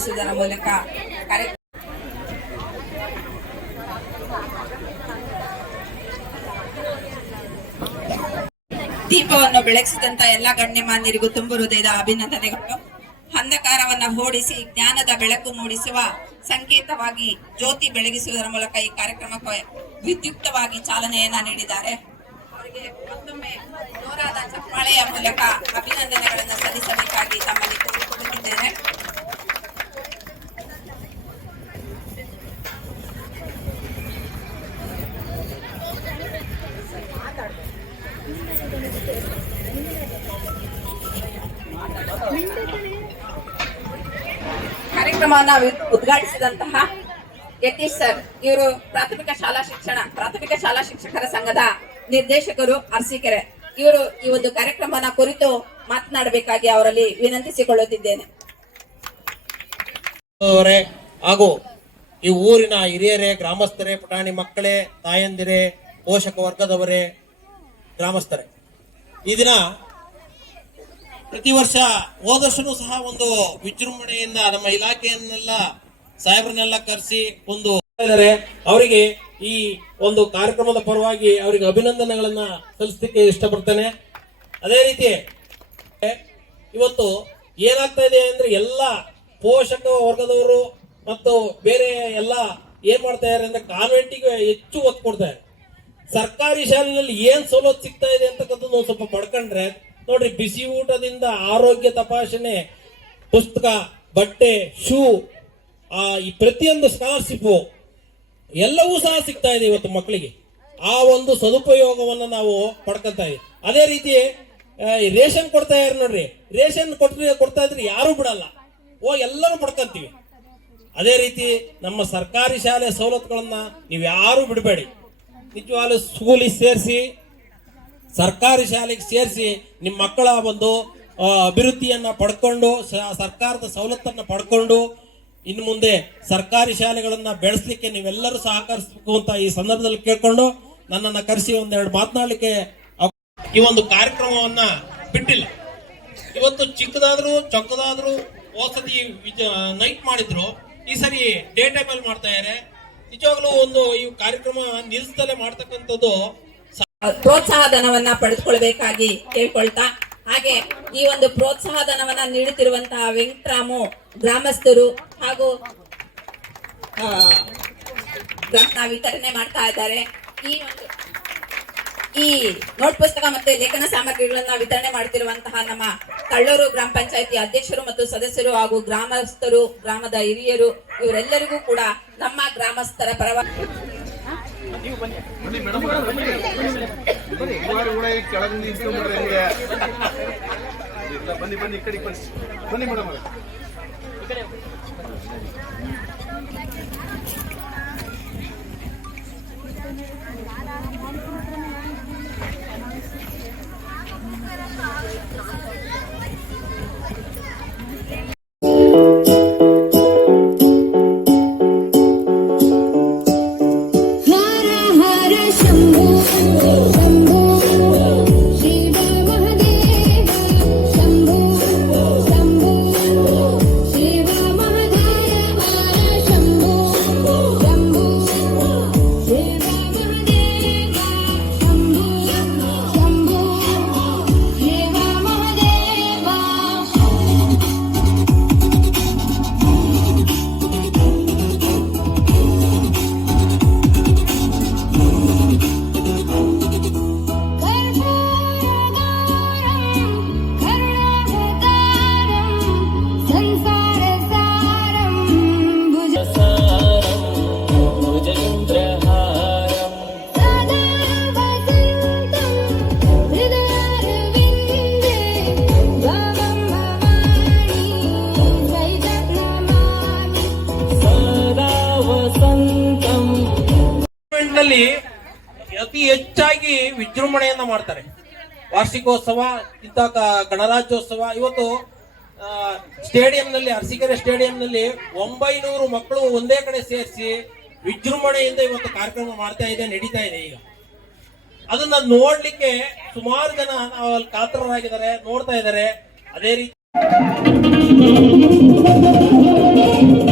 ಬೆಳಗಿಸುವುದರ ಮೂಲಕ ದೀಪವನ್ನು ಬೆಳಗಿಸಿದಂತ ಎಲ್ಲ ಗಣ್ಯಮಾನ್ಯರಿಗೂ ತುಂಬು ಹೃದಯದ ಅಭಿನಂದನೆಗಳು. ಅಂಧಕಾರವನ್ನ ಓಡಿಸಿ ಜ್ಞಾನದ ಬೆಳಕು ಮೂಡಿಸುವ ಸಂಕೇತವಾಗಿ ಜ್ಯೋತಿ ಬೆಳಗಿಸುವುದರ ಮೂಲಕ ಈ ಕಾರ್ಯಕ್ರಮಕ್ಕೆ ವಿದ್ಯುಕ್ತವಾಗಿ ಚಾಲನೆಯನ್ನ ನೀಡಿದ್ದಾರೆ. ಅವರಿಗೆ ಮತ್ತೊಮ್ಮೆ ಜೋರಾದ ಚಪ್ಪಾಳೆಯ ಮೂಲಕ ಅಭಿನಂದನೆಗಳನ್ನು ಸಲ್ಲಿಸಬೇಕಾಗಿ ತಮ್ಮಲ್ಲಿ ಕೋರಿಕೊಳ್ಳುತ್ತಿದ್ದೇನೆ. ಕಾರ್ಯಕ್ರಮವನ್ನು ಉದ್ಘಾಟಿಸಿದಂತಹ ಯತೀಶ್ ಸರ್, ಇವರು ಪ್ರಾಥಮಿಕ ಶಾಲಾ ಶಿಕ್ಷಕರ ಸಂಘದ ನಿರ್ದೇಶಕರು ಅರಸೀಕೆರೆ. ಇವರು ಈ ಒಂದು ಕಾರ್ಯಕ್ರಮನ ಕುರಿತು ಮಾತನಾಡಬೇಕಾಗಿ ಅವರಲ್ಲಿ ವಿನಂತಿಸಿಕೊಳ್ಳುತ್ತಿದ್ದೇನೆ. ಹಾಗೂ ಈ ಊರಿನ ಹಿರಿಯರೇ, ಗ್ರಾಮಸ್ಥರೇ, ಪುಟಾಣಿ ಮಕ್ಕಳೇ, ತಾಯಂದಿರೇ, ಪೋಷಕ ವರ್ಗದವರೇ, ಗ್ರಾಮಸ್ಥರೇ, ಈ ದಿನ ಪ್ರತಿ ವರ್ಷ ಹೋದ ವರ್ಷನೂ ಸಹ ಒಂದು ವಿಜೃಂಭಣೆಯಿಂದ ನಮ್ಮ ಇಲಾಖೆಯನ್ನೆಲ್ಲ ಸಾಹೇಬ್ರನ್ನೆಲ್ಲ ಕರೆಸಿ ಒಂದು ಅವರಿಗೆ ಈ ಒಂದು ಕಾರ್ಯಕ್ರಮದ ಪರವಾಗಿ ಅವರಿಗೆ ಅಭಿನಂದನೆಗಳನ್ನ ಸಲ್ಲಿಸಲಿಕ್ಕೆ ಇಷ್ಟಪಡ್ತೇನೆ. ಅದೇ ರೀತಿ ಇವತ್ತು ಏನಾಗ್ತಾ ಇದೆ ಅಂದ್ರೆ ಎಲ್ಲ ಪೋಷಕ ವರ್ಗದವರು ಮತ್ತು ಬೇರೆ ಎಲ್ಲ ಏನ್ ಮಾಡ್ತಾ ಇದ್ದಾರೆ ಅಂದ್ರೆ ಕಾನ್ವೆಂಟಿಗೆ ಹೆಚ್ಚು ಒತ್ತು ಕೊಡ್ತಾರೆ. ಸರ್ಕಾರಿ ಶಾಲೆಯಲ್ಲಿ ಏನ್ ಸವಲತ್ತು ಸಿಗ್ತಾ ಇದೆ ಅಂತಕ್ಕಂಥದ್ದು ಒಂದು ಸ್ವಲ್ಪ ಪಡ್ಕೊಂಡ್ರೆ ನೋಡ್ರಿ, ಬಿಸಿ ಊಟದಿಂದ ಆರೋಗ್ಯ ತಪಾಸಣೆ, ಪುಸ್ತಕ, ಬಟ್ಟೆ, ಶೂ, ಈ ಪ್ರತಿಯೊಂದು ಸ್ಕಾಲರ್ಶಿಪ್ ಎಲ್ಲವೂ ಸಹ ಸಿಗ್ತಾ ಇದೆ ಇವತ್ತು ಮಕ್ಕಳಿಗೆ. ಆ ಒಂದು ಸದುಪಯೋಗವನ್ನು ನಾವು ಪಡ್ಕೊಂತ ಇದೀವಿ. ಅದೇ ರೀತಿ ರೇಷನ್ ಕೊಡ್ತಾ ಇದ್ದಾರೆ ನೋಡ್ರಿ, ರೇಷನ್ ಕೊಡ್ತಾ ಇದ್ರೆ ಯಾರು ಬಿಡಲ್ಲ, ಎಲ್ಲರೂ ಪಡ್ಕೊಂತೀವಿ. ಅದೇ ರೀತಿ ನಮ್ಮ ಸರ್ಕಾರಿ ಶಾಲೆ ಸವಲತ್ತುಗಳನ್ನ ನೀವು ಯಾರು ಬಿಡಬೇಡಿ. ನಿಜವಾಗ್ಲೂ ಸ್ಕೂಲಿಗೆ ಸೇರಿಸಿ, ಸರ್ಕಾರಿ ಶಾಲೆಗೆ ಸೇರಿಸಿ ನಿಮ್ಮ ಮಕ್ಕಳ ಒಂದು ಅಭಿವೃದ್ಧಿಯನ್ನ ಪಡ್ಕೊಂಡು, ಸರ್ಕಾರದ ಸವಲತ್ತನ್ನ ಪಡ್ಕೊಂಡು ಇನ್ನು ಮುಂದೆ ಸರ್ಕಾರಿ ಶಾಲೆಗಳನ್ನ ಬೆಳೆಸಲಿಕ್ಕೆ ನೀವೆಲ್ಲರೂ ಸಹಕರಿಸಬೇಕು ಅಂತ ಈ ಸಂದರ್ಭದಲ್ಲಿ ಕೇಳ್ಕೊಂಡು ನನ್ನನ್ನು ಕರೆಸಿ ಒಂದೆರಡು ಮಾತನಾಡಲಿಕ್ಕೆ ಈ ಒಂದು ಕಾರ್ಯಕ್ರಮವನ್ನ ಬಿಟ್ಟಿಲ್ಲ. ಇವತ್ತು ಚಿಕ್ಕದಾದ್ರೂ ಚೊಕ್ಕದಾದ್ರೂ ಹೋಸತಿ ನೈಟ್ ಮಾಡಿದ್ರು, ಈ ಸರಿ ಡೇ ಟೈಮ್ ಅಲ್ಲಿ ಮಾಡ್ತಾ ಇದ್ದಾರೆ. ನಿಜವಾಗ್ಲೂ ಒಂದು ಈ ಕಾರ್ಯಕ್ರಮ ನಿಲ್ಲಿಸದಲ್ಲೇ ಮಾಡ್ತಕ್ಕಂಥದ್ದು ಪ್ರೋತ್ಸಾಹ ಧನವನ್ನ ಪಡೆದುಕೊಳ್ಬೇಕಾಗಿ ಕೇಳ್ಕೊಳ್ತಾ, ಹಾಗೆ ಈ ಒಂದು ಪ್ರೋತ್ಸಾಹ ಧನವನ್ನ ನೀಡುತ್ತಿರುವಂತಹ ವೆಂಕಟರಾಮು ಗ್ರಾಮಸ್ಥರು ಹಾಗೂ ವಿತರಣೆ ಮಾಡ್ತಾ ಇದ್ದಾರೆ. ಈ ನೋಟ್ ಪುಸ್ತಕ ಮತ್ತೆ ಲೇಖನ ಸಾಮಗ್ರಿಗಳನ್ನ ವಿತರಣೆ ಮಾಡುತ್ತಿರುವಂತಹ ನಮ್ಮ ಕಳ್ಳೂರು ಗ್ರಾಮ ಪಂಚಾಯತಿ ಅಧ್ಯಕ್ಷರು ಮತ್ತು ಸದಸ್ಯರು ಹಾಗೂ ಗ್ರಾಮಸ್ಥರು, ಗ್ರಾಮದ ಹಿರಿಯರು, ಇವರೆಲ್ಲರಿಗೂ ಕೂಡ ನಮ್ಮ ಗ್ರಾಮಸ್ಥರ ಪರವಾಗಿ ಬನ್ನಿ ಈ ಕಡೆ ಬನ್ನಿ ಮೇಡಮ್. ಅತಿ ಹೆಚ್ಚಾಗಿ ವಿಜೃಂಭಣೆಯನ್ನ ಮಾಡ್ತಾರೆ. ವಾರ್ಷಿಕೋತ್ಸವ, ಇಂಥ ಗಣರಾಜ್ಯೋತ್ಸವ. ಇವತ್ತು ಸ್ಟೇಡಿಯಂನಲ್ಲಿ, ಅರಸೀಕೆರೆ ಸ್ಟೇಡಿಯಂನಲ್ಲಿ 900 ಮಕ್ಕಳು ಒಂದೇ ಕಡೆ ಸೇರಿಸಿ ವಿಜೃಂಭಣೆಯಿಂದ ಇವತ್ತು ಕಾರ್ಯಕ್ರಮ ನಡೀತಾ ಇದೆ. ಈಗ ಅದನ್ನ ನೋಡ್ಲಿಕ್ಕೆ ಸುಮಾರು ಜನ ಅಲ್ಲಿ ಕಾತರರಾಗಿದ್ದಾರೆ, ನೋಡ್ತಾ ಇದ್ದಾರೆ. ಅದೇ ರೀತಿ ವಂದನೆಗಳು.